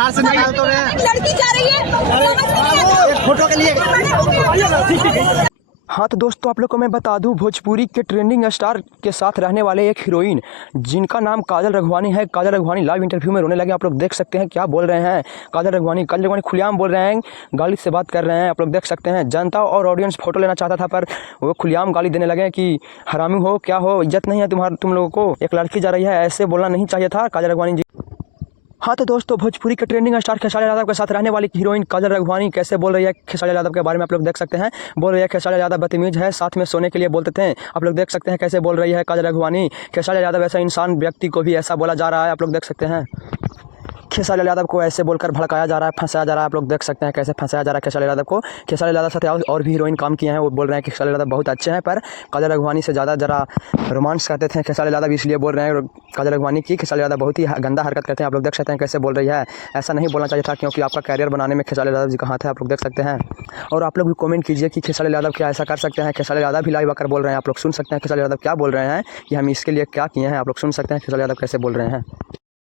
बिहार से निकाल तो रहे हैं, लड़की जा रही है फोटो के लिए। हाँ तो दोस्तों, आप लोग को मैं बता दूं, भोजपुरी के ट्रेंडिंग स्टार के साथ रहने वाले एक हीरोइन जिनका नाम काजल रघवानी है। काजल रघवानी लाइव इंटरव्यू में रोने लगे। आप लोग देख सकते हैं क्या बोल रहे हैं। काजल रघवानी खुलेआम बोल रहे हैं, गाली से बात कर रहे हैं। आप लोग देख सकते हैं, जनता और ऑडियंस फोटो लेना चाहता था पर वो खुलेआम गाली देने लगे कि हरामी हो, क्या हो, इज्जत नहीं है तुम लोगों को, एक लड़की जा रही है, ऐसे बोलना नहीं चाहिए था काजल रघवानी जी। हाँ तो दोस्तों, भोजपुरी के ट्रेंडिंग स्टार खेसारी यादव के साथ रहने वाली हीरोइन काजल रघवानी कैसे बोल रही है खेसारी यादव के बारे में आप लोग देख सकते हैं। बोल रही है खेसारी यादव बदतमीज है, साथ में सोने के लिए बोलते थे। आप लोग देख सकते हैं कैसे बोल रही है काजल रघवानी। खेसारी यादव ऐसा इंसान व्यक्ति को भी ऐसा बोला जा रहा है। आप लोग देख सकते हैं खेसारी यादव को ऐसे बोलकर भड़काया जा रहा है, फंसाया जा रहा है। आप लोग देख सकते हैं कैसे फंसाया जा रहा है खेसारी यादव को। खेसारी यादव साथ और भी हीरोइन काम किए हैं, वो बोल रहे हैं कि खेसारी यादव बहुत अच्छे हैं, पर काजल रघवानी से ज़्यादा जरा रोमांस करते थे खेसारी यादव, इसलिए बोल रहे हैं काजल रघवानी की खेसारी यादव बहुत ही गंदा हरकत करते हैं। आप लोग देख सकते हैं कैसे बोल रही है। ऐसा नहीं बोलना चाहिए था, क्योंकि आपका कैरियर बनाने में खेसारी यादव जी का हाथ है। आप लोग देख सकते हैं। और आप लोग भी कमेंट कीजिए कि खेसारी यादव क्या ऐसा कर सकते हैं। खेसारी यादव भी लाइव आकर बोल रहे हैं। आप लोग सुन सकते हैं खेसारी यादव क्या बोल रहे हैं कि हम इसके लिए क्या किए हैं। आप लोग सुन सकते हैं खेसारी यादव कैसे बोल रहे हैं।